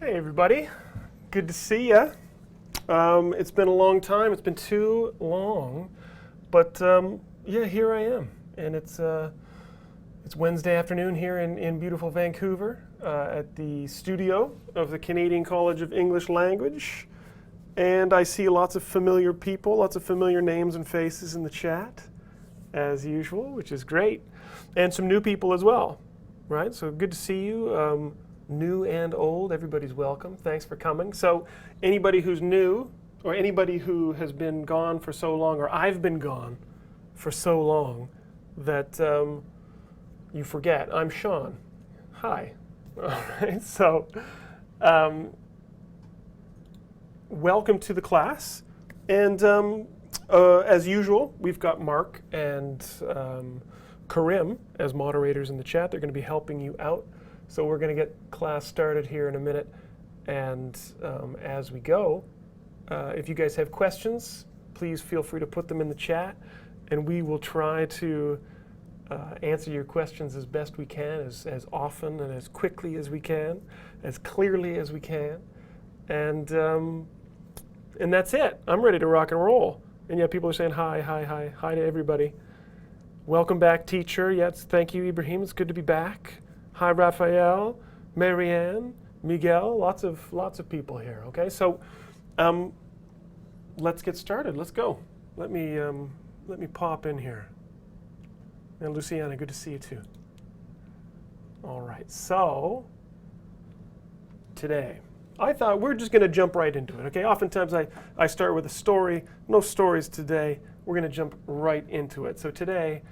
Hey everybody, good to see ya. It's been a long time, it's been too long, but yeah, here I am. And it's Wednesday afternoon here in beautiful Vancouver at the studio of the Canadian College of English Language. And I see lots of familiar people, lots of familiar names and faces in the chat, as usual, which is great. And some new people as well, right? So good to see you. New and old, everybody's welcome. Thanks for coming. So anybody who's new, or anybody who has been gone for so long, or I've been gone for so long, that you forget, I'm Shaun. Hi. All right, so welcome to the class. And as usual, we've got Mark and Karim as moderators in the chat. They're going to be helping you out. So we're going to get class started here in a minute, and as we go, if you guys have questions, please feel free to put them in the chat, and we will try to answer your questions as best we can, as often and as quickly as we can, as clearly as we can, and that's it. I'm ready to rock and roll. And yeah, people are saying hi, hi, hi, hi to everybody. Welcome back, teacher. Yes, thank you, Ibrahim. It's good to be back. Hi, Raphael, Marianne, Miguel, lots of people here. Okay, so let's get started. Let's go. Let me pop in here. And Luciana, good to see you too. All right, so today, I thought we're just going to jump right into it. Okay, oftentimes I start with a story. No stories today. We're going to jump right into it. So today,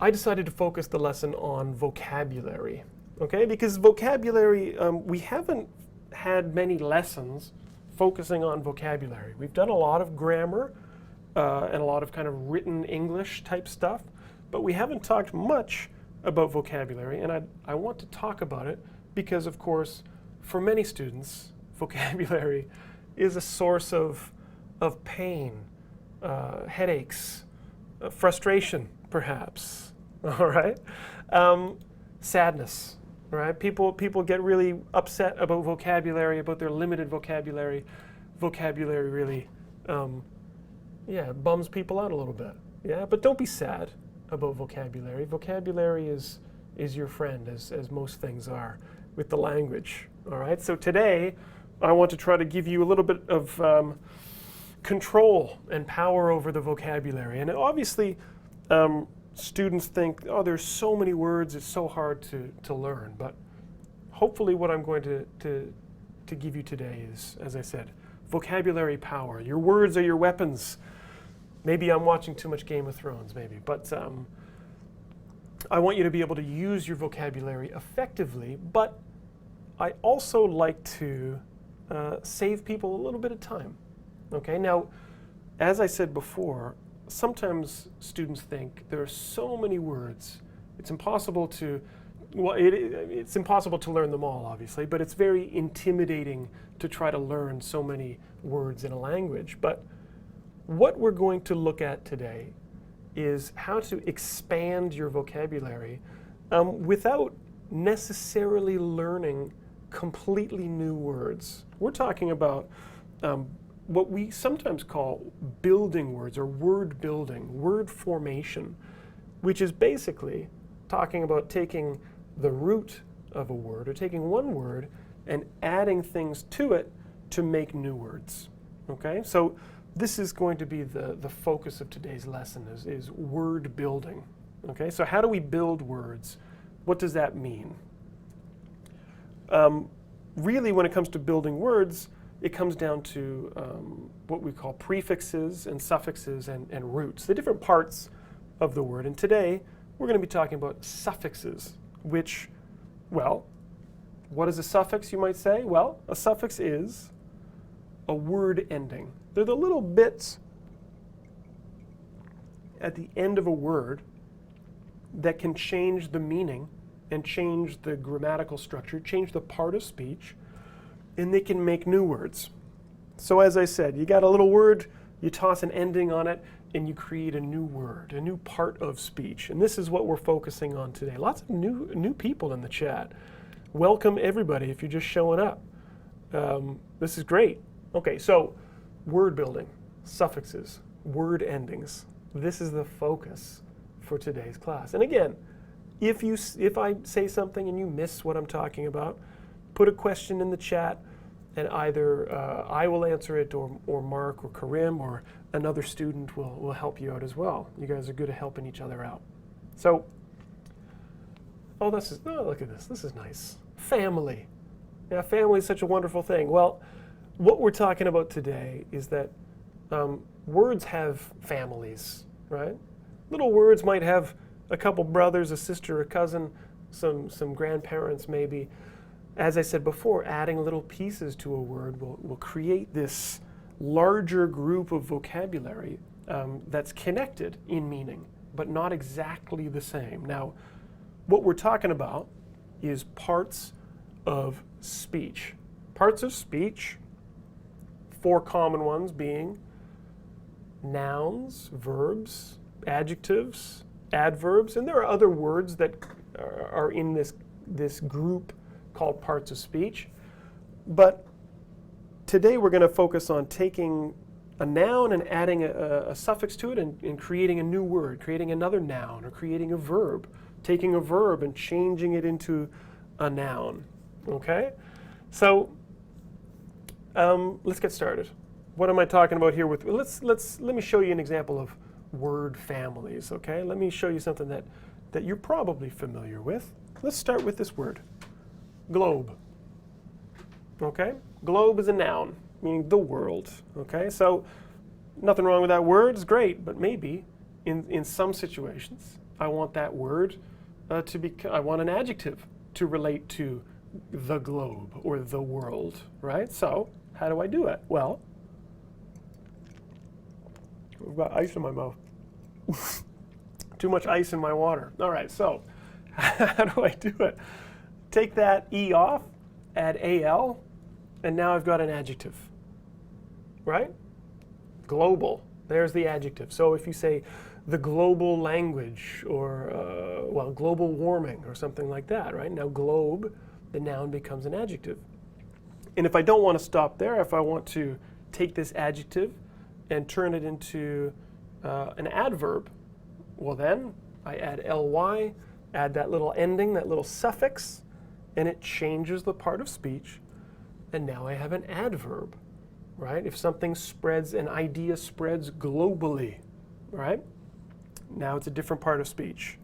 I decided to focus the lesson on vocabulary, okay? Because vocabulary, we haven't had many lessons focusing on vocabulary. We've done a lot of grammar and a lot of kind of written English type stuff, but we haven't talked much about vocabulary, and I want to talk about it because, of course, for many students, vocabulary is a source of pain, headaches, frustration, perhaps. All right, sadness. All right, people get really upset about vocabulary, about their limited vocabulary. Vocabulary really, bums people out a little bit. Yeah, but don't be sad about vocabulary. Vocabulary is your friend, as most things are with the language. All right, so today I want to try to give you a little bit of control and power over the vocabulary, and obviously. Students think, oh, there's so many words, it's so hard to learn. But hopefully what I'm going to give you today is, as I said, vocabulary power. Your words are your weapons. Maybe I'm watching too much Game of Thrones, maybe. But I want you to be able to use your vocabulary effectively. But I also like to save people a little bit of time. Okay, now, as I said before, sometimes students think there are so many words, it's impossible to, well, it's impossible to learn them all, obviously, but it's very intimidating to try to learn so many words in a language. But what we're going to look at today is how to expand your vocabulary without necessarily learning completely new words. We're talking about what we sometimes call building words, or word building, word formation, which is basically talking about taking the root of a word, or taking one word and adding things to it to make new words. Okay, so this is going to be the focus of today's lesson, is word building. Okay, so how do we build words? What does that mean? Really, when it comes to building words, it comes down to what we call prefixes and suffixes and roots, the different parts of the word. And today, we're going to be talking about suffixes, which, well, what is a suffix, you might say? Well, a suffix is a word ending. They're the little bits at the end of a word that can change the meaning and change the grammatical structure, change the part of speech, and they can make new words. So as I said, you got a little word, you toss an ending on it, and you create a new word, a new part of speech. And this is what we're focusing on today. Lots of new people in the chat. welcome everybody if you're just showing up. This is great. Okay, so word building, suffixes, word endings. This is the focus for today's class. And again, if I say something and you miss what I'm talking about, put a question in the chat, and either I will answer it, or Mark or Karim or another student will help you out as well. You guys are good at helping each other out. So, look at this. This is nice. Family. Yeah, family is such a wonderful thing. Well, what we're talking about today is that words have families, right? Little words might have a couple brothers, a sister, a cousin, some grandparents maybe. As I said before, adding little pieces to a word will create this larger group of vocabulary that's connected in meaning, but not exactly the same. Now, what we're talking about is parts of speech. Parts of speech, 4 common ones being nouns, verbs, adjectives, adverbs, and there are other words that are in this group called parts of speech. But today we're going to focus on taking a noun and adding a suffix to it and creating a new word, creating another noun, or creating a verb, taking a verb and changing it into a noun. Okay? So let's get started. What am I talking about here? Let me show you an example of word families. Okay? Let me show you something that you're probably familiar with. Let's start with this word. Globe. Okay? Globe is a noun, meaning the world. Okay? So nothing wrong with that word. It's great, but maybe in some situations I want that word I want an adjective to relate to the globe or the world, right? So how do I do it? Well, I've got ice in my mouth. Too much ice in my water. All right, so how do I do it? Take that E off, add AL, and now I've got an adjective, right? Global, there's the adjective. So if you say the global language, or global warming, or something like that, right? Now globe, the noun becomes an adjective. And if I don't want to stop there, if I want to take this adjective and turn it into an adverb, well then I add ly, add that little ending, that little suffix, and it changes the part of speech, and now I have an adverb, right? If something spreads, an idea spreads globally, right? Now it's a different part of speech.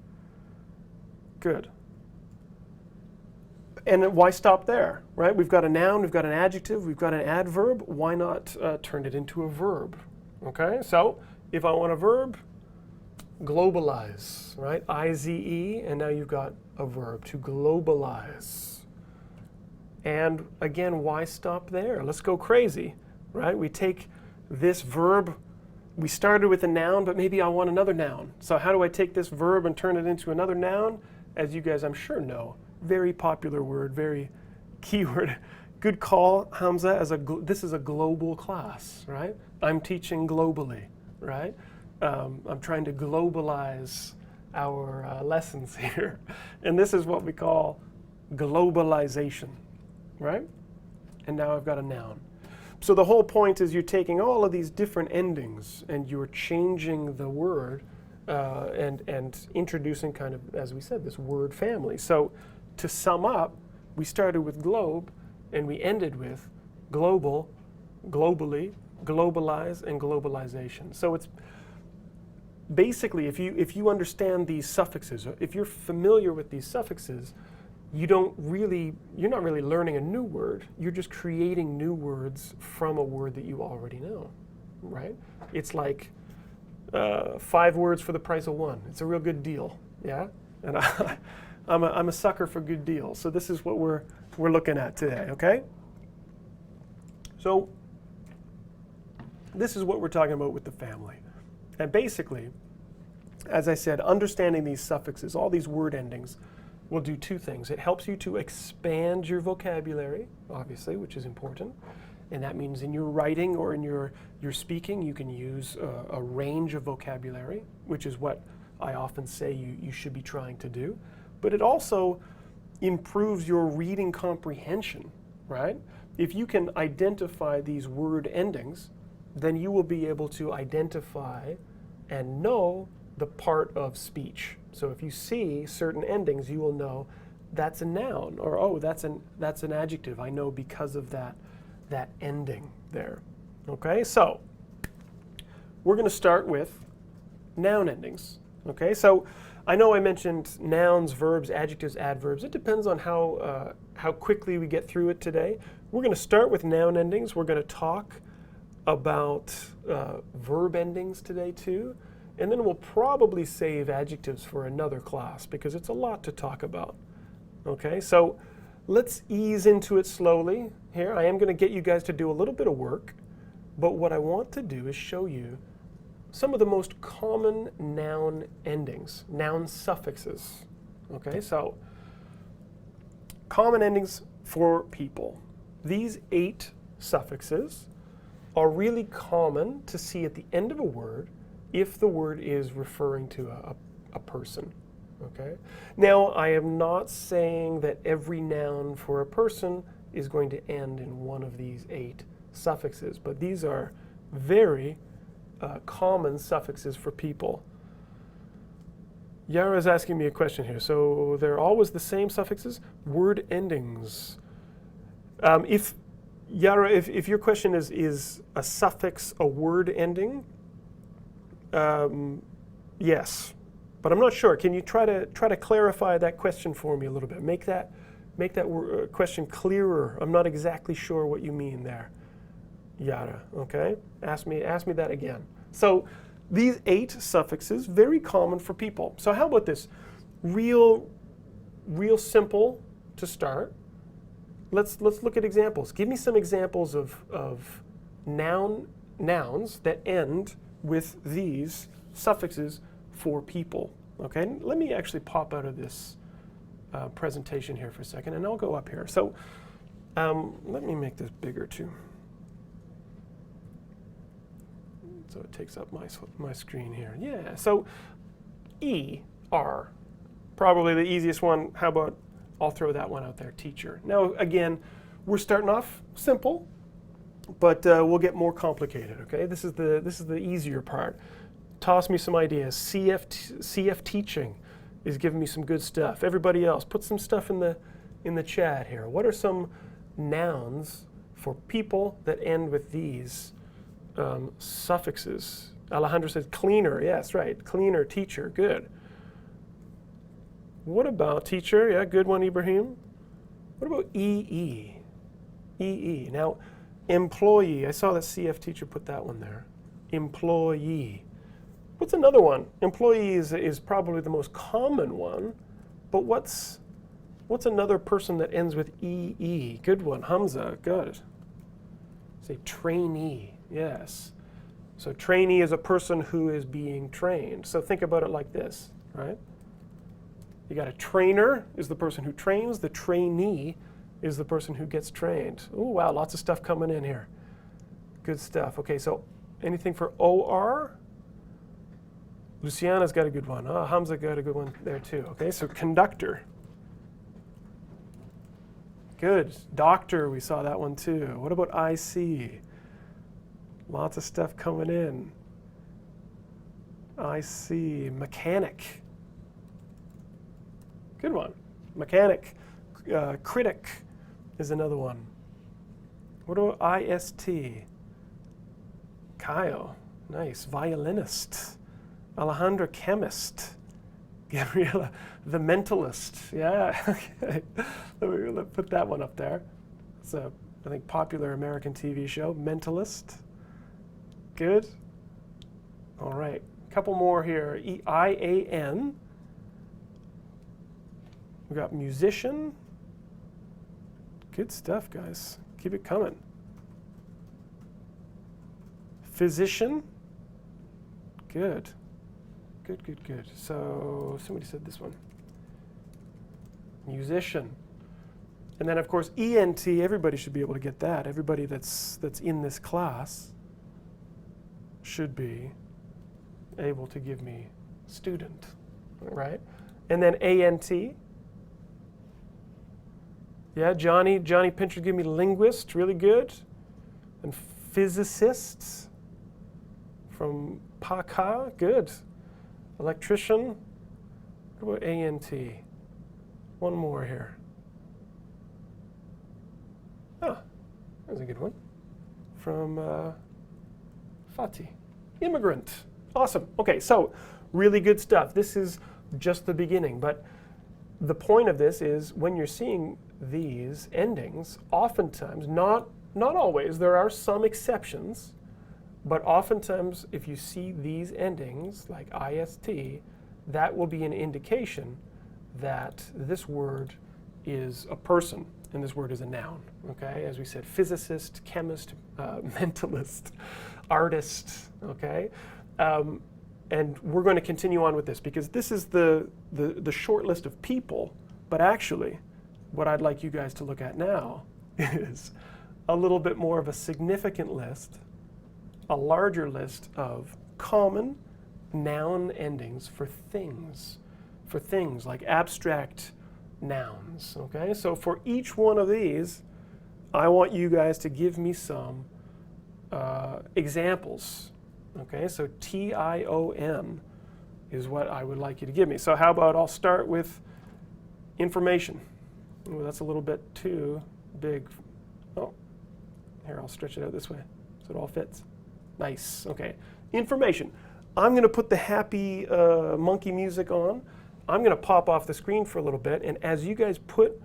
Good. And why stop there, right? We've got a noun, we've got an adjective, we've got an adverb. Why not turn it into a verb? Okay, so if I want a verb, globalize, right? I-Z-E, and now you've got a verb, to globalize. And again, why stop there? Let's go crazy, right? We take this verb, we started with a noun, but maybe I want another noun. So how do I take this verb and turn it into another noun? As you guys, I'm sure, know, very popular word, very keyword. Good call, Hamza. This is a global class, right? I'm teaching globally, right? I'm trying to globalize our lessons here. And this is what we call globalization, right? And now I've got a noun. So the whole point is you're taking all of these different endings and you're changing the word and introducing kind of, as we said, this word family. So to sum up, we started with globe and we ended with global, globally, globalize, and globalization. So it's basically, if you understand these suffixes, if you're familiar with these suffixes, you're not really learning a new word. You're just creating new words from a word that you already know, right? It's like 5 words for the price of 1. It's a real good deal, yeah? And I'm a sucker for good deals. So this is what we're looking at today, okay? So this is what we're talking about with the family. And basically, as I said, understanding these suffixes, all these word endings, will do 2 things. It helps you to expand your vocabulary, obviously, which is important. And that means in your writing or in your speaking, you can use a range of vocabulary, which is what I often say you should be trying to do. But it also improves your reading comprehension, right? If you can identify these word endings, then you will be able to identify and know the part of speech. So if you see certain endings, you will know that's a noun, or oh, that's an adjective. I know because of that ending there. Okay, so we're going to start with noun endings. Okay, so I know I mentioned nouns, verbs, adjectives, adverbs. It depends on how quickly we get through it today. We're going to start with noun endings. We're going to talk about verb endings today too. And then we'll probably save adjectives for another class because it's a lot to talk about. Okay, so let's ease into it slowly here. I am going to get you guys to do a little bit of work, but what I want to do is show you some of the most common noun endings, noun suffixes. Okay, so common endings for people. These 8 suffixes are really common to see at the end of a word if the word is referring to a person. Okay? Now, I am not saying that every noun for a person is going to end in one of these 8 suffixes, but these are very common suffixes for people. Yara is asking me a question here. So they're always the same suffixes? Word endings. If Yara, if your question is a suffix a word ending, yes, but I'm not sure. Can you try to clarify that question for me a little bit? Make that question clearer. I'm not exactly sure what you mean there, Yara. Okay, ask me that again. So these 8 suffixes, very common for people. So how about this? Real simple to start. Let's look at examples. Give me some examples of nouns that end with these suffixes for people. Okay, let me actually pop out of this presentation here for a second, and I'll go up here. So let me make this bigger too, so it takes up my screen here. Yeah. So E-R, probably the easiest one. How about I'll throw that one out there, teacher. Now again, we're starting off simple, but we'll get more complicated. Okay, this is the easier part. Toss me some ideas. CF teaching is giving me some good stuff. Everybody else, put some stuff in the chat here. What are some nouns for people that end with these suffixes? Alejandro says cleaner. Yes, right. Cleaner, teacher. Good. What about teacher? Yeah, good one, Ibrahim. What about EE? EE. Now, employee. I saw that CF teacher put that one there. Employee. What's another one? Employee is probably the most common one, but what's another person that ends with EE? Good one, Hamza, good. Say trainee, yes. So trainee is a person who is being trained. So think about it like this, right? You got a trainer is the person who trains, the trainee is the person who gets trained. Oh, wow, lots of stuff coming in here. Good stuff. Okay, so anything for OR? Luciana's got a good one. Oh, Hamza got a good one there too. Okay, so conductor. Good. Doctor, we saw that one too. What about IC? Lots of stuff coming in. IC. Mechanic. Good one. Mechanic. Critic is another one. What about IST? Kyle. Nice. Violinist. Alejandra, chemist. Gabriela, the mentalist. Yeah, okay. Let me put that one up there. It's a, I think, popular American TV show, Mentalist. Good. All right, a couple more here. IAN. We got musician. Good stuff, guys. Keep it coming. Physician. Good. Good, good, good. So somebody said this one. Musician. And then, of course, ENT, everybody should be able to get that. Everybody that's in this class should be able to give me student, right? And then ANT. Yeah, Johnny Pincher give me linguist, really good. And physicists from Paka, good. Electrician, what about ANT? One more here. Ah, that's a good one. From Fatih. Immigrant. Awesome. Okay, so really good stuff. This is just the beginning, but the point of this is when you're seeing these endings, oftentimes, not always, there are some exceptions, but oftentimes if you see these endings, like IST, that will be an indication that this word is a person, and this word is a noun, okay? As we said, physicist, chemist, mentalist, artist, okay? And we're going to continue on with this because this is the short list of people, but actually what I'd like you guys to look at now is a little bit more of a significant list, a larger list of common noun endings for things like abstract nouns, okay? So for each one of these, I want you guys to give me some examples, okay? So TION is what I would like you to give me. So how about I'll start with information. Ooh, that's a little bit too big. Oh, here, I'll stretch it out this way so it all fits. Nice, okay. Information. I'm going to put the happy monkey music on. I'm going to pop off the screen for a little bit, and as you guys put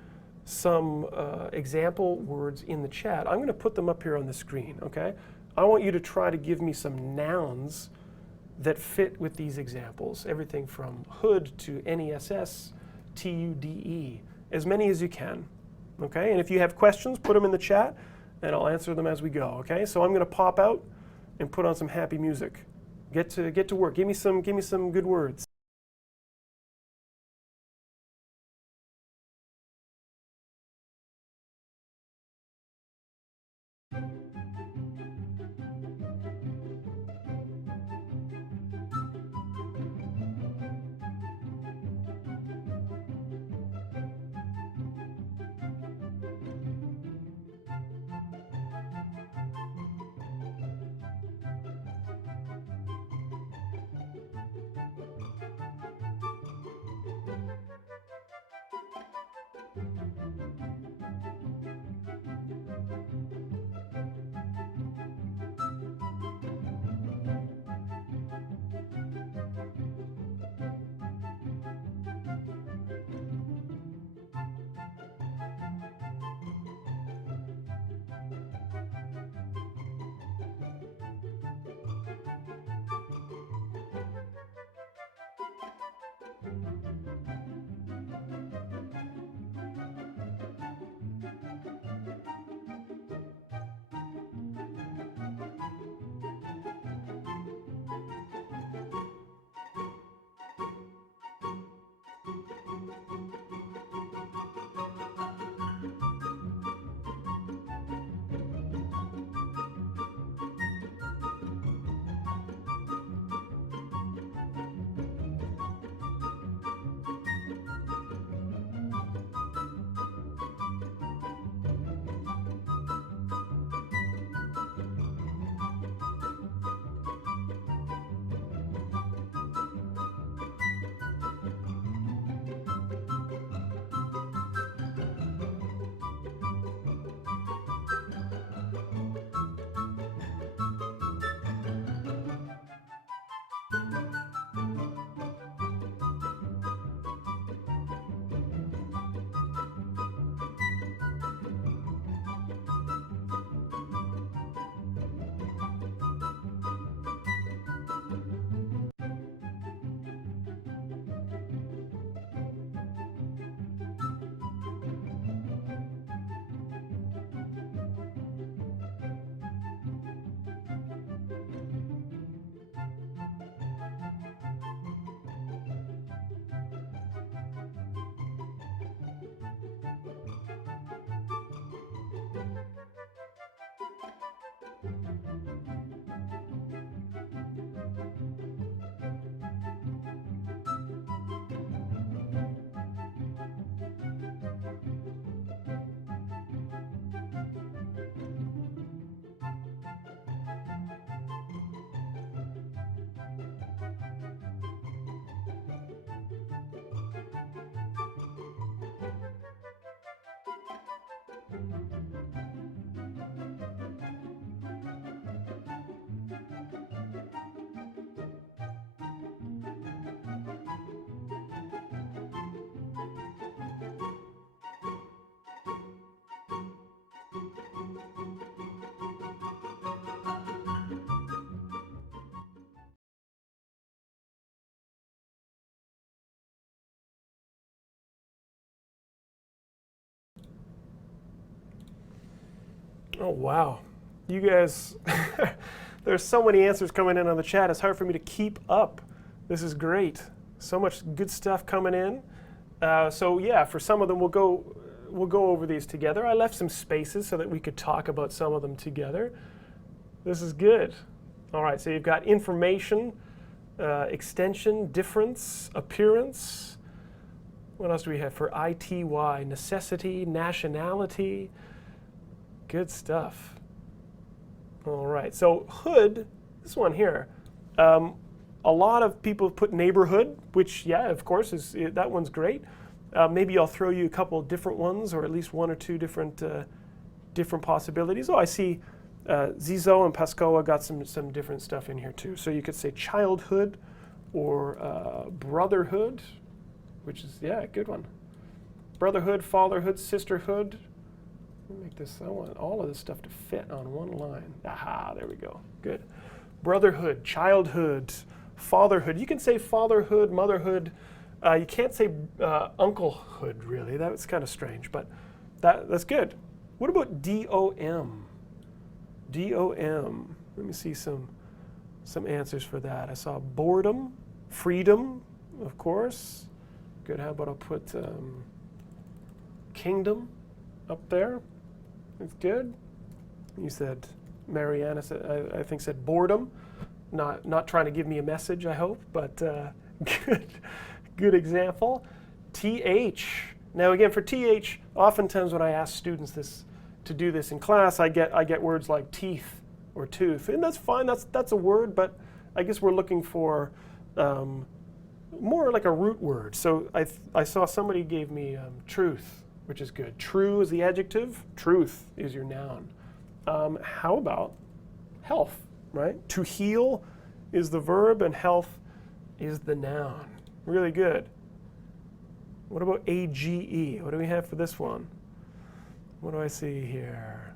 some example words in the chat, I'm going to put them up here on the screen, okay? I want you to try to give me some nouns that fit with these examples. Everything from hood to NESS, TUDE, as many as you can, okay? And if you have questions, put them in the chat, and I'll answer them as we go, okay? So I'm going to pop out and put on some happy music. Get to work. Give me some good words. Oh, wow. You guys, there's so many answers coming in on the chat. It's hard for me to keep up. This is great. So much good stuff coming in. So yeah, for some of them, we'll go over these together. I left some spaces so that we could talk about some of them together. This is good. All right, so you've got information, extension, difference, appearance. What else do we have for ITY? Necessity, nationality. Good stuff. All right, so hood, this one here. A lot of people put neighborhood, which, yeah, of course, that one's great. Maybe I'll throw you a couple different ones, or at least one or two different possibilities. Oh, I see Zizo and Pascoa got some different stuff in here too. So you could say childhood or brotherhood, which is, yeah, a good one. Brotherhood, fatherhood, sisterhood. Let me make this, I want all of this stuff to fit on one line. Aha, there we go. Good. Brotherhood, childhood, fatherhood. You can say fatherhood, motherhood. You can't say unclehood, really. That was kind of strange, but that's good. What about DOM? DOM. Let me see some answers for that. I saw boredom, freedom, of course. Good. How about I'll put kingdom up there? That's good. You said, Mariana said, I think said boredom. Not trying to give me a message, I hope, but good example. TH. Now again, for TH, oftentimes when I ask students to do this in class, I get words like teeth or tooth, and that's fine. That's a word, but I guess we're looking for more like a root word. So I saw somebody gave me truth, which is good. True is the adjective. Truth is your noun. How about health? Right? To heal is the verb, and health is the noun. Really good. What about AGE? What do we have for this one? What do I see here?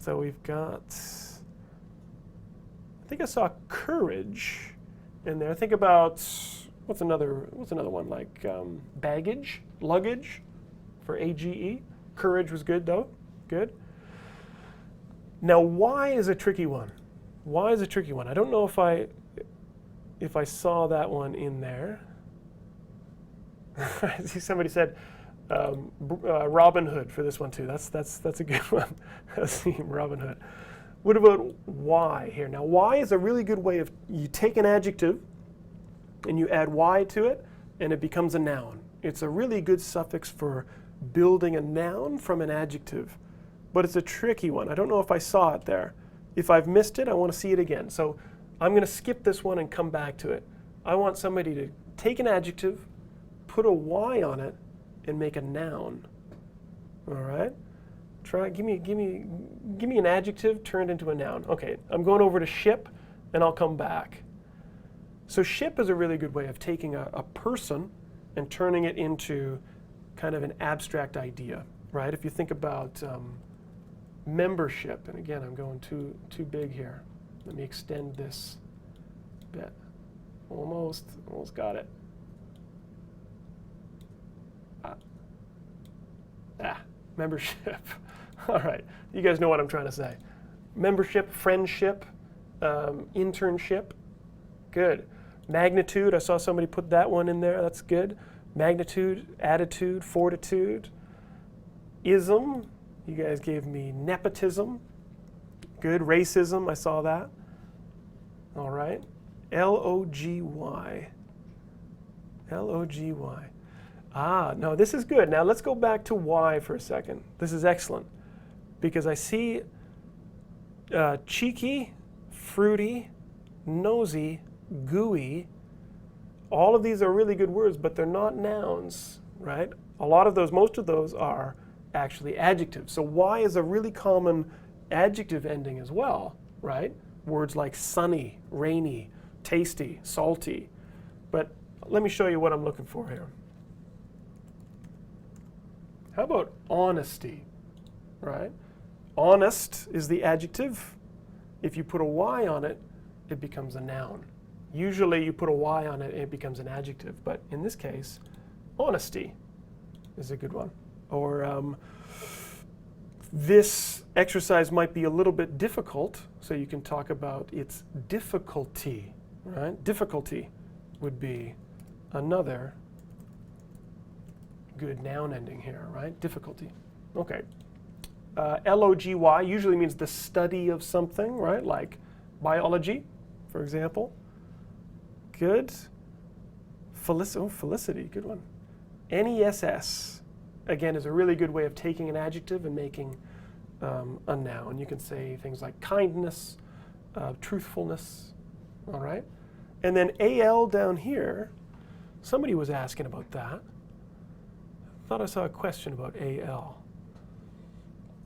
So we've got, I think I saw courage in there. Think about, what's another one, like baggage, luggage for AGE. Courage was good though, good. Now why is a tricky one? Why is a tricky one? I don't know if I saw that one in there. I see somebody said Robin Hood for this one too. That's a good one. I see Robin Hood. What about why here? Now why is a really good way of, you take an adjective and you add y to it and it becomes a noun. It's a really good suffix for building a noun from an adjective, but it's a tricky one. I don't know if I saw it there. If I've missed it, I want to see it again. So I'm going to skip this one and come back to it. I want somebody to take an adjective, put a y on it, and make a noun. All right? Give me an adjective turned into a noun. Okay, I'm going over to ship, and I'll come back. So ship is a really good way of taking a person and turning it into kind of an abstract idea, right? If you think about membership, and again, I'm going too big here. Let me extend this bit. Almost got it. Membership. All right, you guys know what I'm trying to say. Membership, friendship, internship. Good. Magnitude, I saw somebody put that one in there. That's good. Magnitude, attitude, fortitude. Ism, you guys gave me nepotism. Good. Racism, I saw that. All right. L-O-G-Y. L-O-G-Y. No, this is good. Now let's go back to Y for a second. This is excellent because I see cheeky, fruity, nosy, gooey. All of these are really good words, but they're not nouns, right? A lot of those, most of those are actually adjectives. So y is a really common adjective ending as well, right? Words like sunny, rainy, tasty, salty. But let me show you what I'm looking for here. How about honesty, right? Honest is the adjective. If you put a y on it, it becomes a noun. Usually you put a y on it, it becomes an adjective. But in this case, honesty is a good one. Or this exercise might be a little bit difficult, so you can talk about its difficulty, right? Difficulty would be another good noun ending here, right? Difficulty. Okay. L-O-G-Y usually means the study of something, right? Like biology, for example. Good. Felicity, good one. N-E-S-S, again, is a really good way of taking an adjective and making a noun. You can say things like kindness, truthfulness, all right? And then A-L down here, somebody was asking about that. I thought I saw a question about A-L.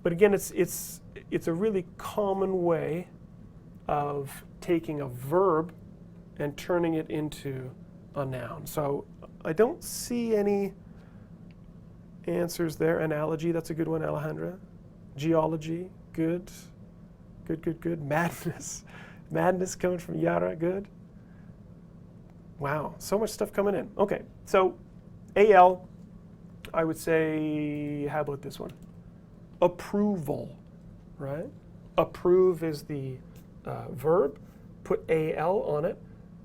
But again, it's a really common way of taking a verb and turning it into a noun. So I don't see any answers there. Analogy, that's a good one, Alejandra. Geology, good. Good. Madness. Madness coming from Yara, good. Wow, so much stuff coming in. Okay, so AL, I would say, how about this one? Approval, right? Approve is the verb. Put AL on it,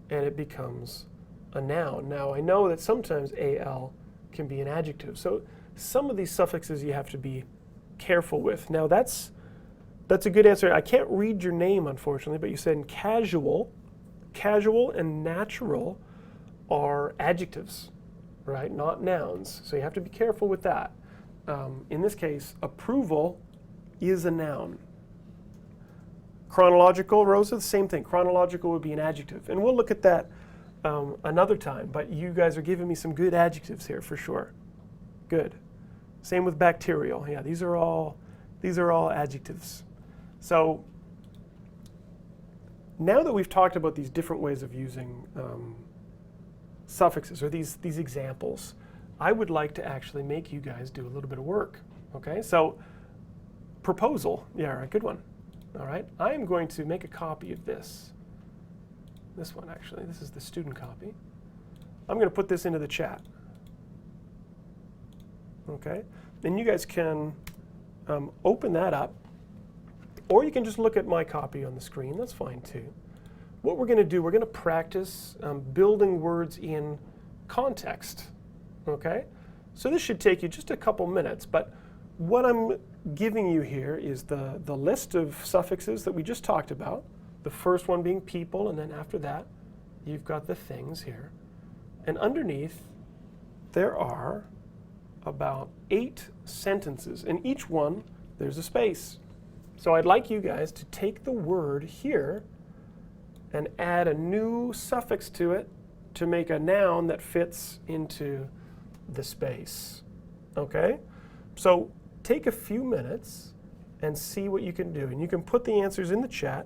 and it becomes a noun. Now, I know that sometimes AL can be an adjective. So some of these suffixes you have to be careful with. Now, that's a good answer. I can't read your name, unfortunately, but you said in casual and natural are adjectives, right? Not nouns. So you have to be careful with that. In this case, approval is a noun. Chronological, Rosa, the same thing. Chronological would be an adjective. And we'll look at that another time. But you guys are giving me some good adjectives here for sure. Good. Same with bacterial. Yeah, these are all adjectives. So now that we've talked about these different ways of using suffixes or these examples, I would like to actually make you guys do a little bit of work. Okay, so proposal, yeah, right, good one. All right, I'm going to make a copy of this. This one actually, this is the student copy. I'm going to put this into the chat. Okay, then you guys can open that up, or you can just look at my copy on the screen. That's fine too. What we're going to do, we're going to practice building words in context. Okay, so this should take you just a couple minutes, but what I'm giving you here is the list of suffixes that we just talked about. The first one being people, and then after that, you've got the things here. And underneath, there are about 8 sentences. In each one, there's a space. So I'd like you guys to take the word here and add a new suffix to it to make a noun that fits into the space. Okay? So take a few minutes and see what you can do. And you can put the answers in the chat.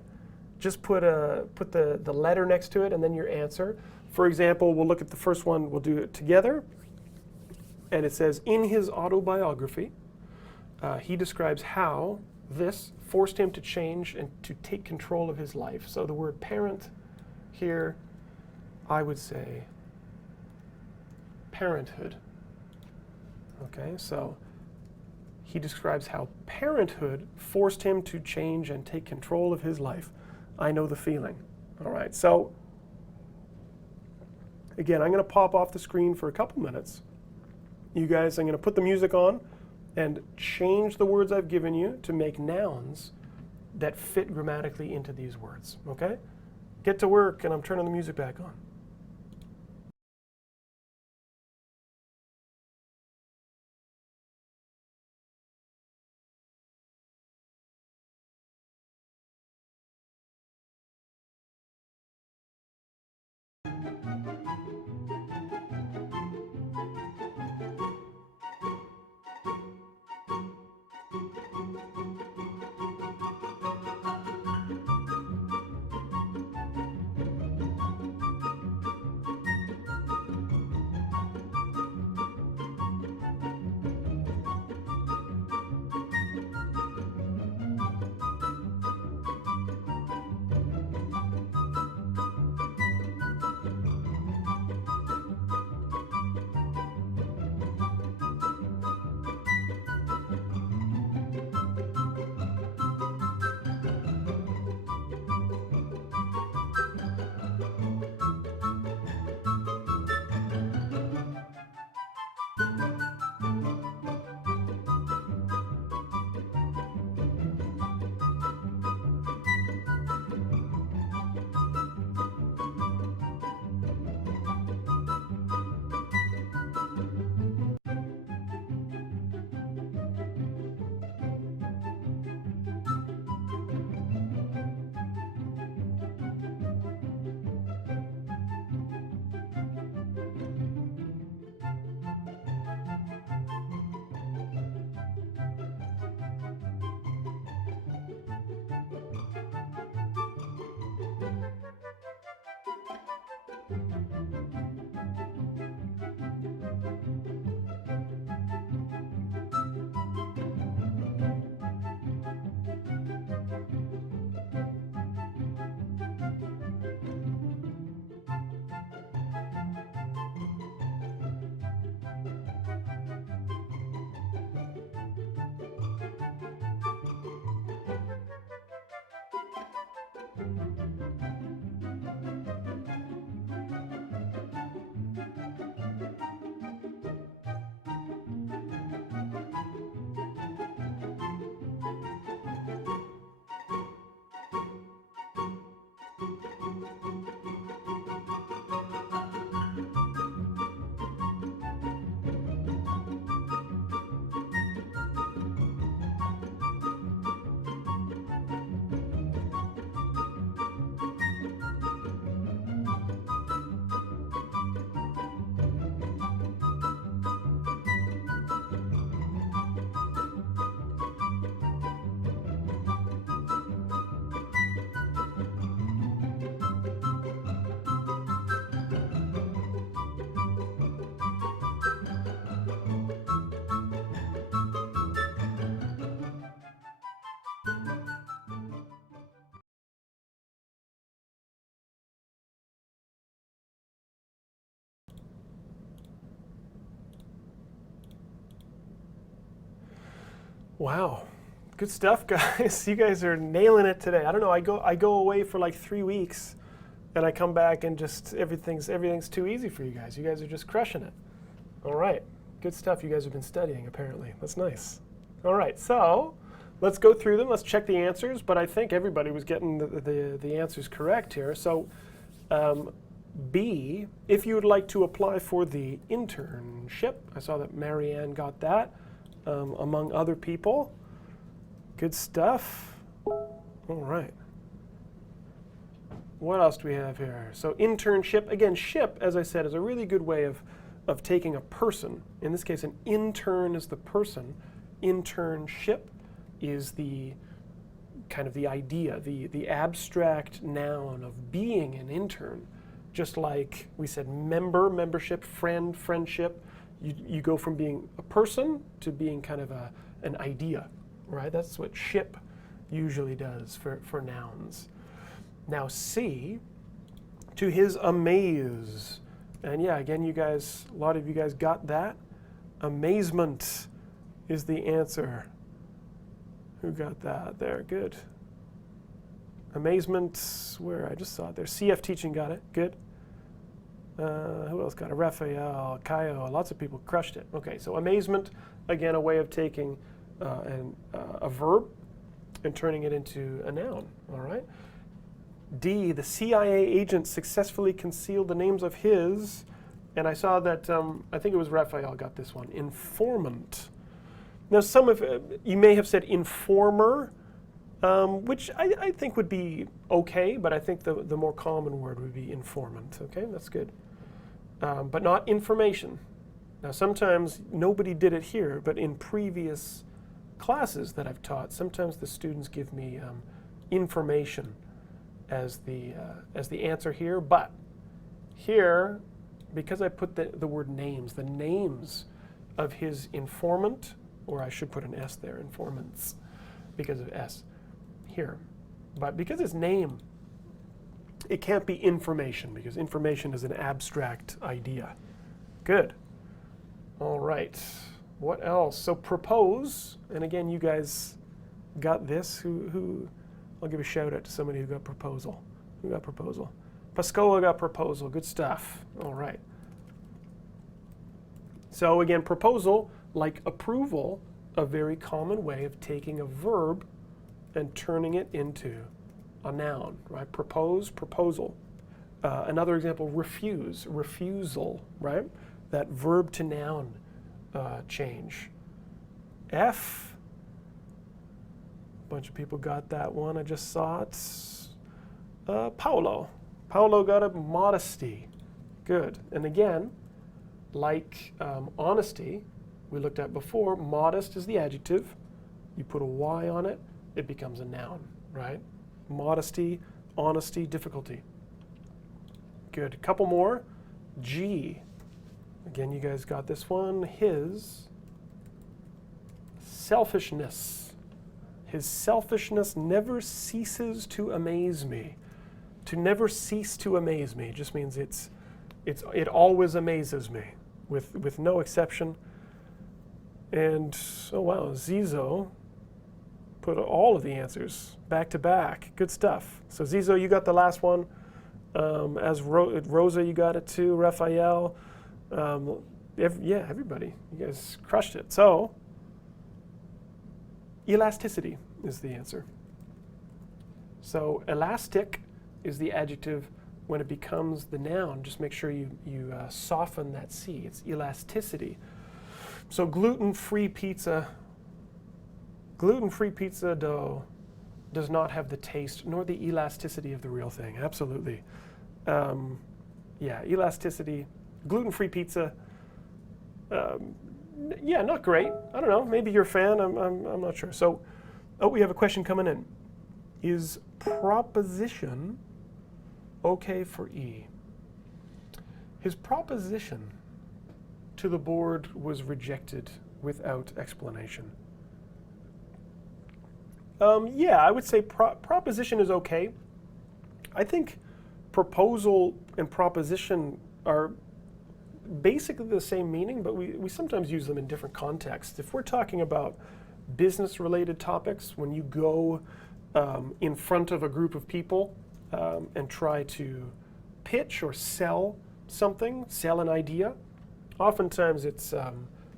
Just put the letter next to it and then your answer. For example, we'll look at the first one. We'll do it together. And it says, in his autobiography, he describes how this forced him to change and to take control of his life. So the word parent here, I would say parenthood. Okay, so he describes how parenthood forced him to change and take control of his life. I know the feeling. All right, so again, I'm going to pop off the screen for a couple minutes. You guys, I'm going to put the music on and change the words I've given you to make nouns that fit grammatically into these words. Okay? Get to work, and I'm turning the music back on. Wow, good stuff, guys. You guys are nailing it today. I don't know. I go away for like 3 weeks, and I come back and just everything's too easy for you guys. You guys are just crushing it. All right, good stuff. You guys have been studying apparently. That's nice. All right, so let's go through them. Let's check the answers. But I think everybody was getting the answers correct here. So B, if you would like to apply for the internship, I saw that Marianne got that. Among other people. Good stuff. All right. What else do we have here? So internship, again, ship, as I said, is a really good way of taking a person. In this case, an intern is the person. Internship is the kind of the idea, the abstract noun of being an intern. Just like we said, membership, friendship. You go from being a person to being kind of an idea, right? That's what ship usually does for nouns. Now C, to his amaze. And yeah, again, you guys, a lot of you guys got that. Amazement is the answer. Who got that there? Good. Amazement, where I just saw it there. CF teaching got it. Good. Who else got it? Raphael, Kaio, lots of people crushed it. Okay, so amazement, again, a way of taking a verb and turning it into a noun, all right? D, the CIA agent successfully concealed the names of his, and I saw that, I think it was Raphael got this one, informant. Now, some of you may have said informer, which I think would be okay, but I think the more common word would be informant, okay? That's good. But not information. Now, sometimes nobody did it here, but in previous classes that I've taught, sometimes the students give me information as the answer here, but here, because I put the word names, the names of his informant, or I should put an S there, informants, because of S here. But because it's name, it can't be information, because information is an abstract idea. Good. All right. What else? So propose, and again, you guys got this. Who? I'll give a shout out to somebody who got proposal. Who got proposal? Pascoa got proposal. Good stuff. All right. So again, proposal, like approval, a very common way of taking a verb and turning it into a noun, right? Propose, proposal. Another example, refuse, refusal, right? That verb to noun change. F, a bunch of people got that one. I just saw it. Paulo. Paulo got it, modesty. Good. And again, like honesty, we looked at before, modest is the adjective. You put a Y on it, it becomes a noun, right? Modesty, honesty, difficulty. Good. A couple more. G. Again, you guys got this one. His selfishness. His selfishness never ceases to amaze me. To never cease to amaze me just means it always amazes me, with no exception. And oh wow, Zizo put all of the answers back to back. Good stuff. So Zizo, you got the last one. Rosa, you got it too. Raphael, everybody, you guys crushed it. So elasticity is the answer. So elastic is the adjective. When it becomes the noun, just make sure you soften that C. It's elasticity. So gluten-free pizza dough does not have the taste nor the elasticity of the real thing. Absolutely. Elasticity. Gluten-free pizza, not great. I don't know. Maybe you're a fan. I'm not sure. So, we have a question coming in. Is proposition okay for E? His proposition to the board was rejected without explanation. I would say proposition is okay. I think proposal and proposition are basically the same meaning, but we sometimes use them in different contexts. If we're talking about business-related topics, when you go in front of a group of people and try to pitch or sell something, sell an idea, oftentimes it's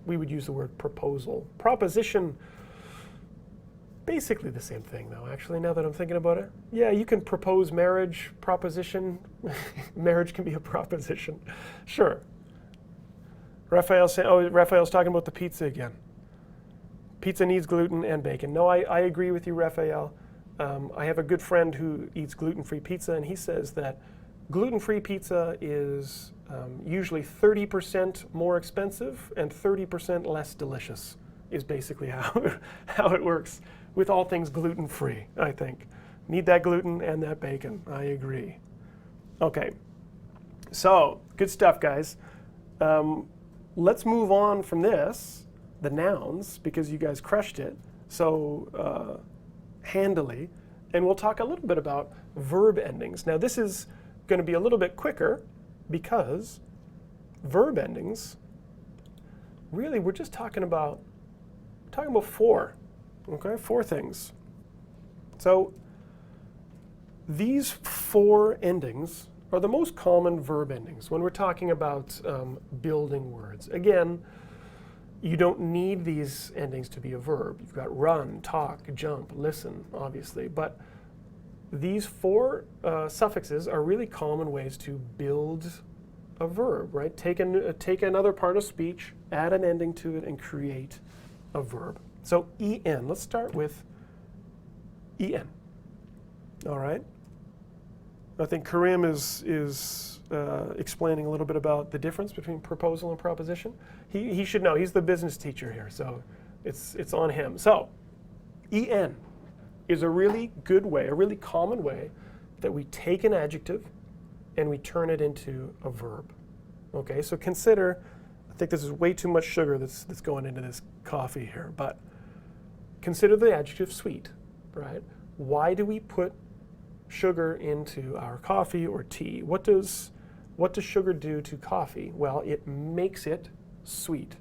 we would use the word proposal. Proposition, basically the same thing though, actually, now that I'm thinking about it. Yeah, you can propose marriage, proposition. Marriage can be a proposition. Sure. Raphael's talking about the pizza again. Pizza needs gluten and bacon. No, I agree with you, Raphael. I have a good friend who eats gluten-free pizza, and he says that gluten-free pizza is usually 30% more expensive and 30% less delicious, is basically how it works with all things gluten-free, I think. Need that gluten and that bacon. I agree. Okay, so good stuff, guys. Let's move on from this, the nouns, because you guys crushed it so handily, and we'll talk a little bit about verb endings. Now this is going to be a little bit quicker because verb endings, really we're just talking about four, okay, four things. So these four endings are the most common verb endings when we're talking about building words. Again, you don't need these endings to be a verb. You've got run, talk, jump, listen, obviously. But these four suffixes are really common ways to build a verb, right? Take another part of speech, add an ending to it, and create a verb. So en, let's start with en. All right? I think Karim is explaining a little bit about the difference between proposal and proposition. He should know. He's the business teacher here, so It's on him. So, en is a really good way, a really common way that we take an adjective and we turn it into a verb. Okay, so consider, I think this is way too much sugar that's going into this coffee here, but consider the adjective sweet, right? Why do we put sugar into our coffee or tea? What does sugar do to coffee? Well, it makes it sweet,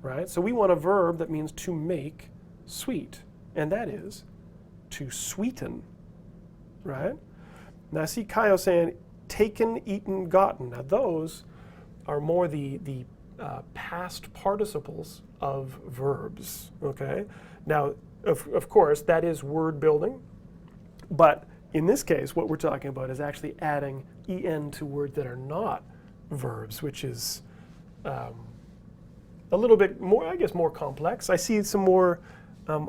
right? So we want a verb that means to make sweet, and that is to sweeten, right? Now I see Kaio saying taken, eaten, gotten. Now those are more the past participles of verbs, okay? Now, of course, that is word building, but in this case, what we're talking about is actually adding en to words that are not verbs, which is a little bit more, I guess, more complex. I see some more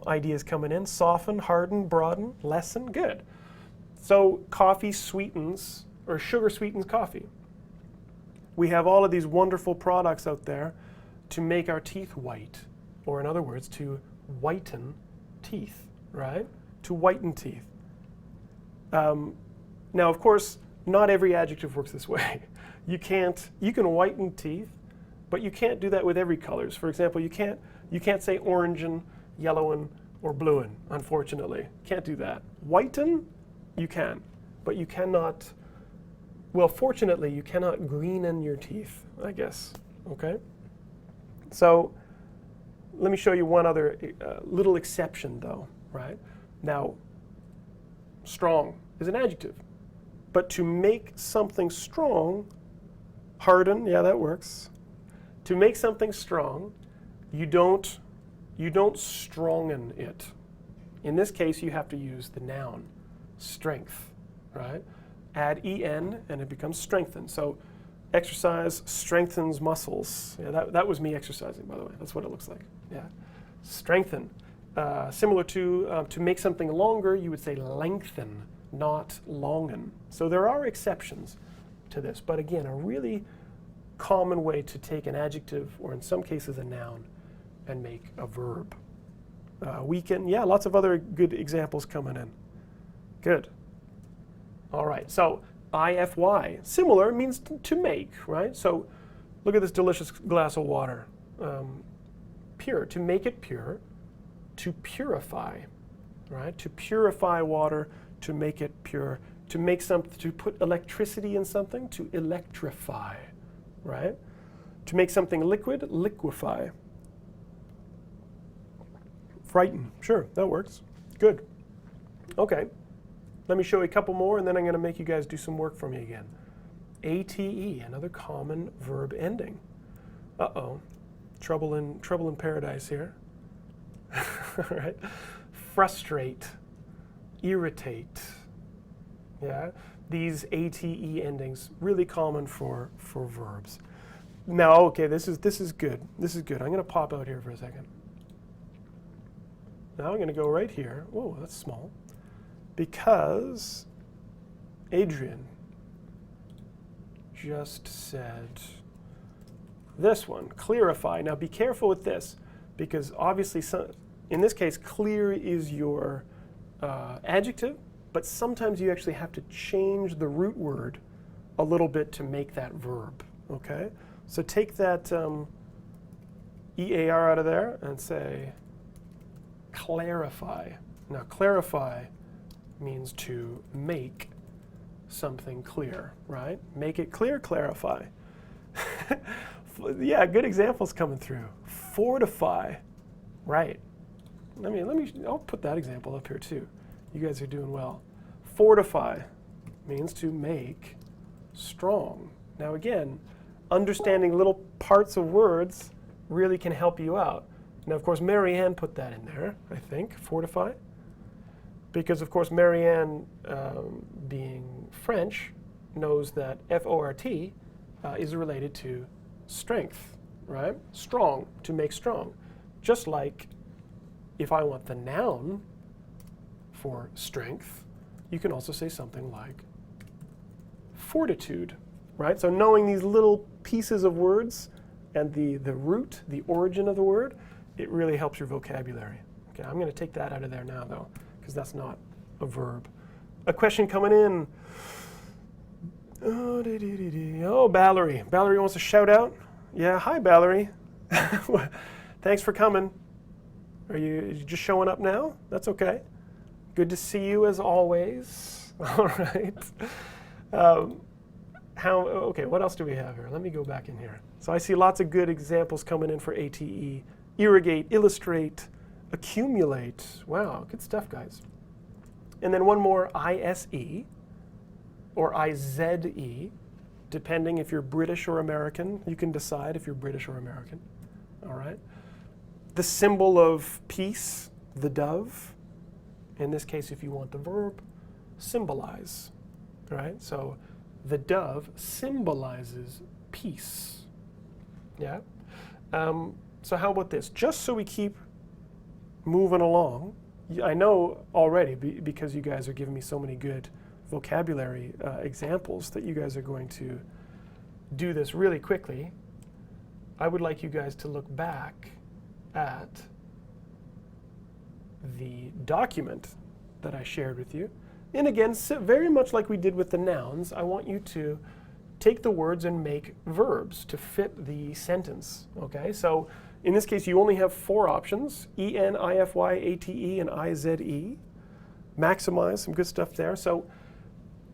ideas coming in. Soften, harden, broaden, lessen, good. So coffee sweetens, or sugar sweetens coffee. We have all of these wonderful products out there to make our teeth white, or in other words, to whiten teeth, right? To whiten teeth. Now, of course, not every adjective works this way. You can whiten teeth, but you can't do that with every colors. For example, you can't say orangein, yellowin, or bluein, unfortunately. Can't do that. Whiten, you can, but you cannot, well, fortunately, you cannot greenen your teeth, I guess, okay? So let me show you one other little exception, though, right? Now, strong is an adjective, but to make something strong, harden, yeah, that works. To make something strong, you don't strongen it. In this case, you have to use the noun, strength, right? Add en and it becomes strengthen. So exercise strengthens muscles. Yeah, that was me exercising, by the way. That's what it looks like. Yeah, strengthen. Similar to make something longer, you would say lengthen, not longen. So there are exceptions to this, but again, a really common way to take an adjective, or in some cases a noun, and make a verb. Weaken, yeah, lots of other good examples coming in. Good. All right, so ify, similar, means to make, right? So look at this delicious glass of water. Pure, to make it pure, to purify, right? To purify water, to make it pure, to make something, to put electricity in something, to electrify, right? To make something liquid, liquefy. Frighten, sure, that works. Good. Okay, let me show you a couple more, and then I'm going to make you guys do some work for me again. ate, another common verb ending. Uh-oh, trouble in paradise here. All right, frustrate, irritate. Yeah, these ate endings really common for verbs. Now, okay, this is good. This is good. I'm going to pop out here for a second. Now I'm going to go right here. Oh, that's small. Because Adrian just said this one, clarify. Now be careful with this, because obviously, in this case, clear is your adjective, but sometimes you actually have to change the root word a little bit to make that verb, okay? So take that EAR out of there and say clarify. Now clarify means to make something clear, right? Make it clear, clarify. Yeah, good examples coming through. Fortify, right? I'll put that example up here too. You guys are doing well. Fortify means to make strong. Now again, understanding little parts of words really can help you out. Now, of course, Marianne put that in there, I think, fortify. Because, of course, Marianne, being French, knows that F-O-R-T is related to strength, right? Strong, to make strong. Just like if I want the noun for strength, you can also say something like fortitude, right? So knowing these little pieces of words and the root, the origin of the word, it really helps your vocabulary. Okay, I'm going to take that out of there now, though, because that's not a verb. A question coming in. Oh, Valerie. Valerie wants a shout out. Yeah, hi, Valerie. Thanks for coming. Are you just showing up now? That's okay. Good to see you as always. All right. Okay, what else do we have here? Let me go back in here. So I see lots of good examples coming in for ATE. Irrigate, illustrate, accumulate. Wow, good stuff, guys. And then one more, ISE or IZE, depending if you're British or American. You can decide if you're British or American. All right. The symbol of peace, the dove. In this case, if you want the verb, symbolize. All right. So the dove symbolizes peace. Yeah. So how about this? Just so we keep moving along, I know already because you guys are giving me so many good vocabulary examples that you guys are going to do this really quickly. I would like you guys to look back at the document that I shared with you. And again, very much like we did with the nouns, I want you to take the words and make verbs to fit the sentence. Okay, so in this case, you only have 4 options: EN, IFY, ATE, and IZE. Maximize, some good stuff there. So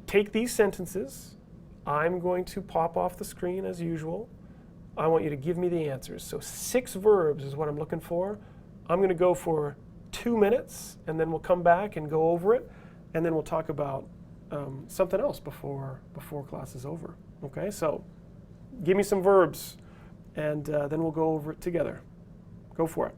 take these sentences. I'm going to pop off the screen as usual. I want you to give me the answers. So 6 verbs is what I'm looking for. I'm going to go for 2 minutes, and then we'll come back and go over it, and then we'll talk about something else before class is over. Okay, so give me some verbs, and then we'll go over it together. Go for it.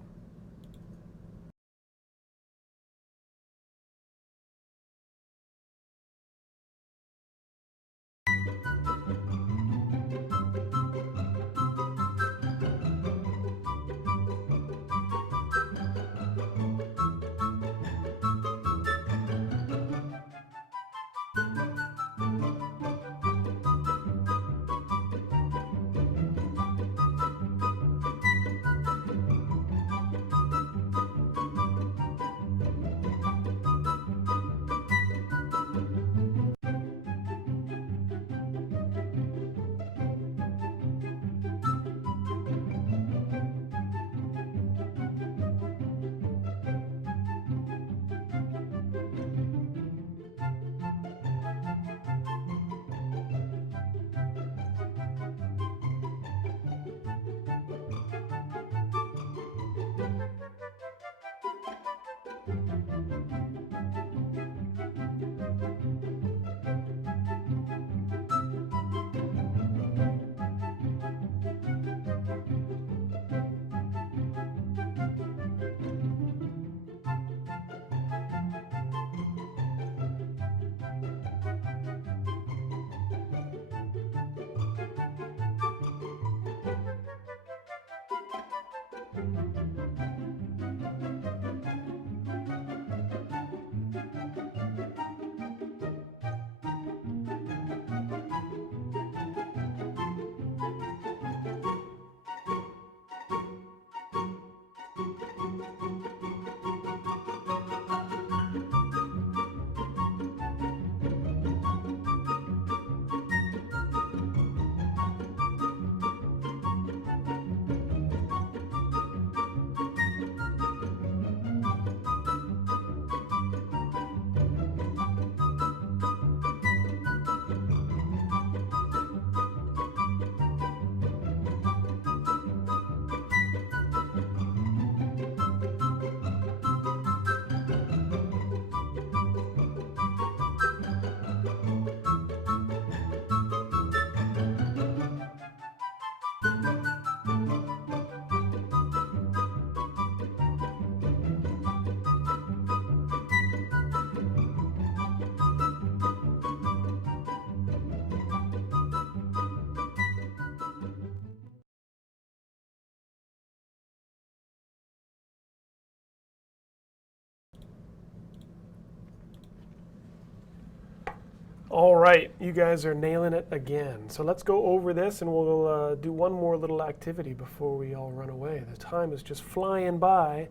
All right, you guys are nailing it again. So let's go over this and we'll do one more little activity before we all run away. The time is just flying by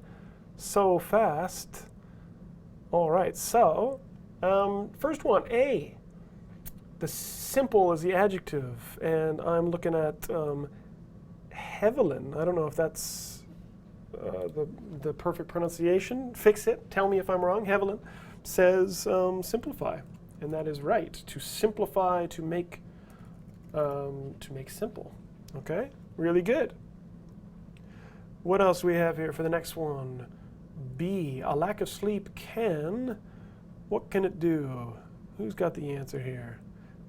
so fast. All right, so first one, A. The simple is the adjective, and I'm looking at Hevelin. I don't know if that's the perfect pronunciation. Fix it. Tell me if I'm wrong. Hevelin says simplify. And that is right. To simplify, to make simple. Okay? Really good. What else do we have here for the next one? B. A lack of sleep can. What can it do? Who's got the answer here?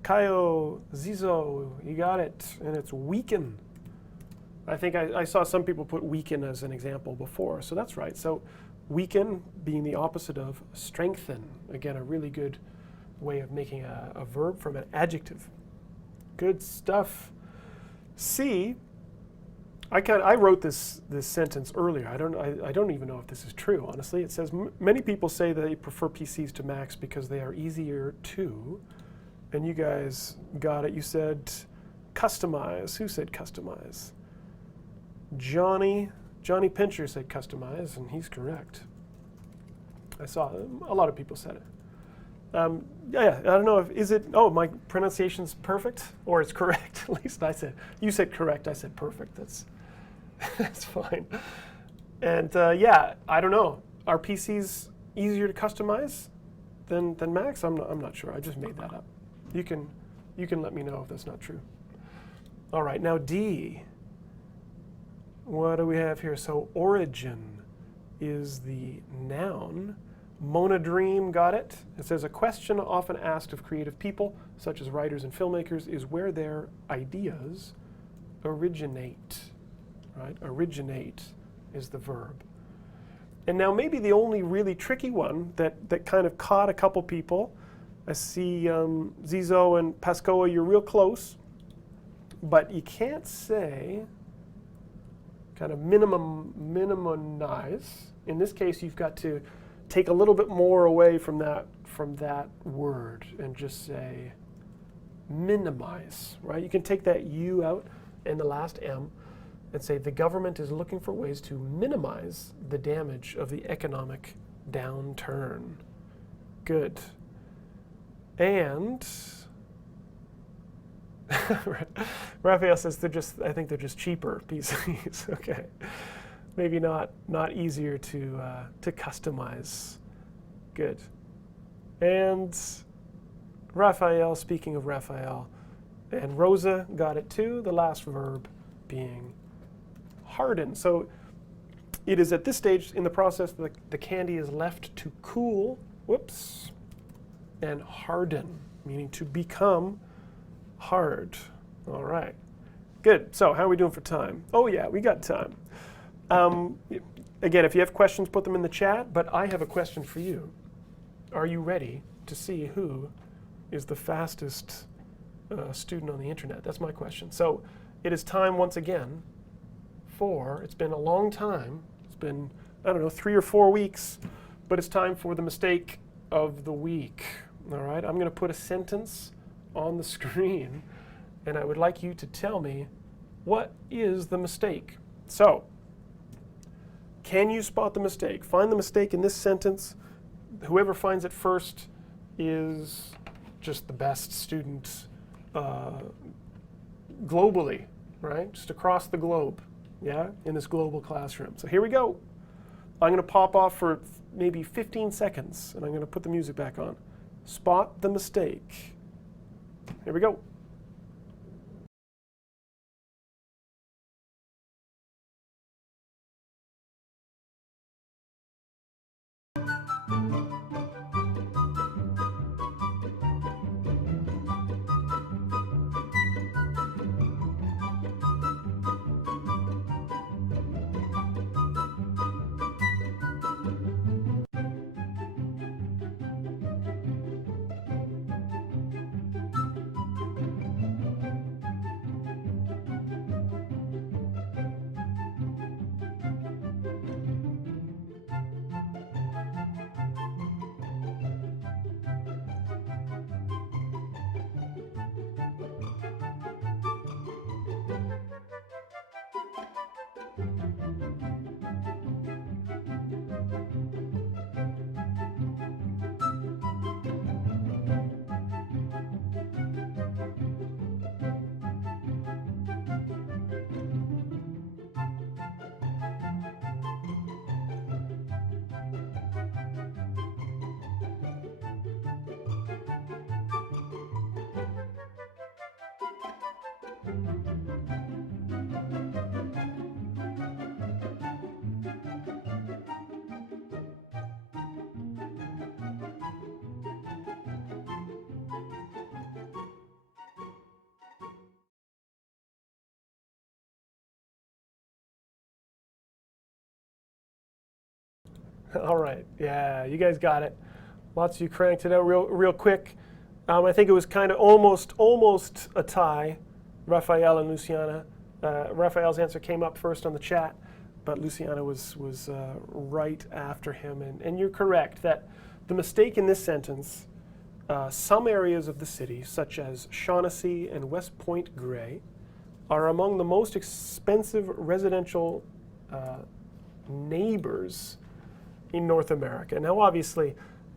Kaio, Zizo, you got it. And it's weaken. I think I saw some people put weaken as an example before, so that's right. So weaken being the opposite of strengthen. Again, a really good way of making a verb from an adjective. Good stuff. C, I wrote this sentence earlier. I don't even know if this is true, honestly. It says, many people say they prefer PCs to Macs because they are easier to. And you guys got it. You said customize. Who said customize? Johnny Pincher said customize, and he's correct. I saw a lot of people said it. Yeah, I don't know if, is it, oh, my pronunciation's perfect, or it's correct. At least I said, you said correct, I said perfect. That's fine. And yeah, I don't know. Are PCs easier to customize than Macs? I'm not sure. I just made that up. You can let me know if that's not true. All right, now D. What do we have here? So origin is the noun. Monodream, got it? It says a question often asked of creative people, such as writers and filmmakers, is where their ideas originate. Right? Originate is the verb. And now maybe the only really tricky one that kind of caught a couple people. I see Zizo and Pascoa, you're real close, but you can't say kind of minimize. In this case, you've got to take a little bit more away from that word and just say minimize, right? You can take that U out and the last M and say the government is looking for ways to minimize the damage of the economic downturn. Good. And Raphael says I think they're just cheaper PCs. Okay. Maybe not easier to customize. Good. And Raphael, speaking of Raphael, and Rosa got it too, the last verb being harden. So it is at this stage in the process that the candy is left to cool, whoops, and harden, meaning to become hard. All right. Good. So how are we doing for time? Oh yeah, we got time. Again, if you have questions, put them in the chat, but I have a question for you. Are you ready to see who is the fastest student on the internet? That's my question. So it is time once again it's been a long time. It's been, I don't know, 3 or 4 weeks, but it's time for the mistake of the week. All right, I'm going to put a sentence on the screen, and I would like you to tell me what is the mistake. So, can you spot the mistake? Find the mistake in this sentence. Whoever finds it first is just the best student globally, right? Just across the globe, yeah, in this global classroom. So here we go. I'm going to pop off for maybe 15 seconds, and I'm going to put the music back on. Spot the mistake. Here we go. All right. Yeah, you guys got it. Lots of you cranked it out real quick. I think it was kind of almost a tie, Raphael and Luciana. Raphael's answer came up first on the chat, but Luciana was right after him. And you're correct that the mistake in this sentence, some areas of the city, such as Shaughnessy and West Point Grey, are among the most expensive residential neighbors in North America. Now, obviously,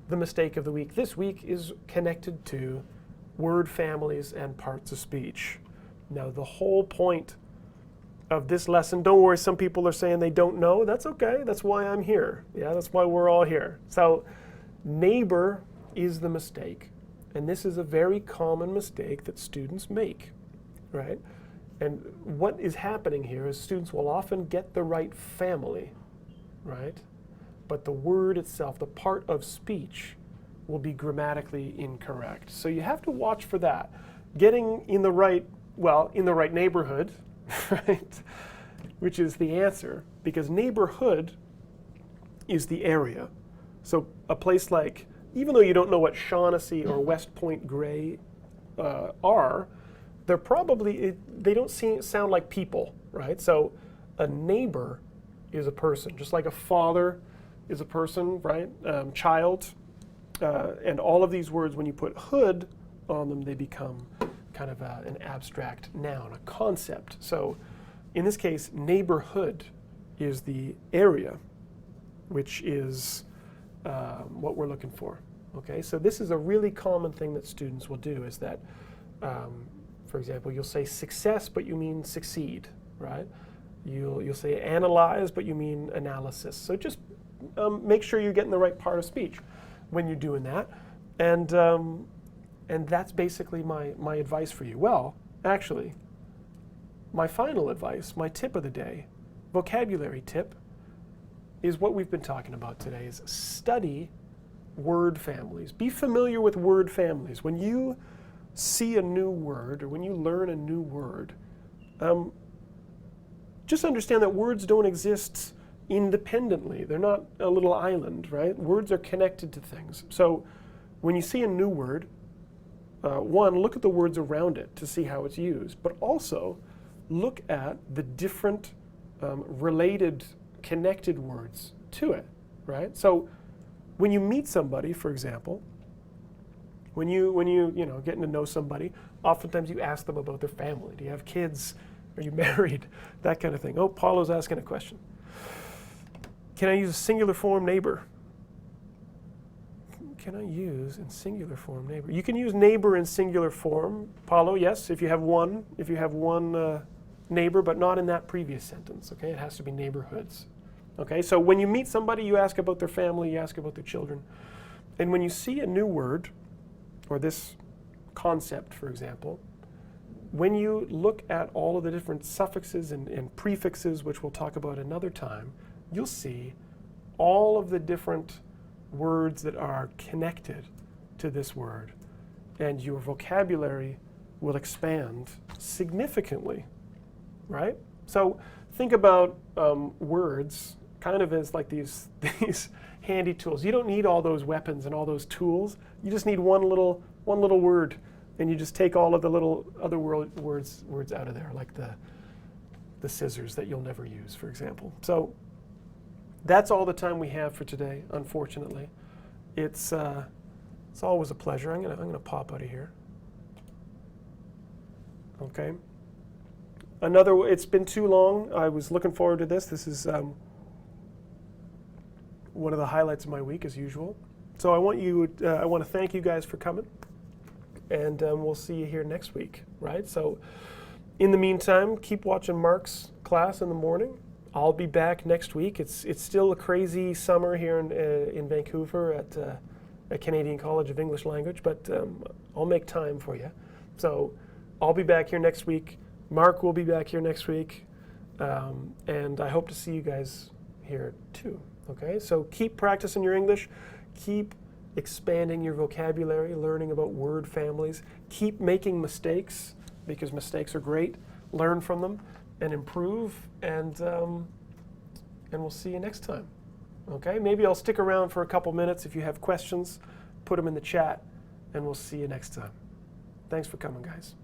the mistake of the week this week is connected to word families and parts of speech. Now, the whole point of this lesson, don't worry, some people are saying they don't know. That's okay. That's why I'm here. Yeah, that's why we're all here. So, neighbor is the mistake. And this is a very common mistake that students make, right? And what is happening here is students will often get the right family, right? But the word itself, the part of speech, will be grammatically incorrect. So you have to watch for that. Getting in the right neighborhood, right? Which is the answer, because neighborhood is the area. So a place like, even though you don't know what Shaughnessy or West Point Grey are, they're probably, they don't sound like people, right? So a neighbor is a person, just like a father is a person, right? Child, and all of these words, when you put hood on them, they become kind of an abstract noun, a concept. So in this case, neighborhood is the area, which is what we're looking for. Okay, so this is a really common thing that students will do, is that, for example, you'll say success, but you mean succeed, right? You'll say analyze, but you mean analysis. So just make sure you're getting the right part of speech when you're doing that. And that's basically my advice for you. Well, actually, my final advice, my tip of the day, vocabulary tip, is what we've been talking about today, is study word families. Be familiar with word families. When you see a new word, or when you learn a new word, just understand that words don't exist independently. They're not a little island, right? Words are connected to things. So when you see a new word, one, look at the words around it to see how it's used, but also look at the different related, connected words to it, right? So when you meet somebody, for example, when you getting to know somebody, oftentimes you ask them about their family. Do you have kids? Are you married? That kind of thing. Oh, Paulo's asking a question. Can I use a singular form neighbor? Can I use in singular form neighbor? You can use neighbor in singular form, Paulo, yes, if you have one neighbor, but not in that previous sentence, okay? It has to be neighborhoods. Okay, so when you meet somebody, you ask about their family, you ask about their children. And when you see a new word, or this concept, for example, when you look at all of the different suffixes and prefixes, which we'll talk about another time, you'll see all of the different words that are connected to this word. And your vocabulary will expand significantly, right? So think about words kind of as like these handy tools. You don't need all those weapons and all those tools. You just need one little word, and you just take all of the little other words out of there, like the scissors that you'll never use, for example. So that's all the time we have for today, unfortunately. It's always a pleasure. I'm gonna pop out of here. Okay. It's been too long. I was looking forward to this. This is one of the highlights of my week, as usual. So I want to thank you guys for coming, and we'll see you here next week, right? So in the meantime, keep watching Mark's class in the morning. I'll be back next week. It's still a crazy summer here in Vancouver at Canadian College of English Language, but I'll make time for you. So I'll be back here next week. Mark will be back here next week, and I hope to see you guys here too. Okay, so keep practicing your English, keep expanding your vocabulary, learning about word families, keep making mistakes, because mistakes are great. Learn from them and improve, and we'll see you next time. Okay, maybe I'll stick around for a couple minutes. If you have questions, put them in the chat, and we'll see you next time. Thanks for coming, guys.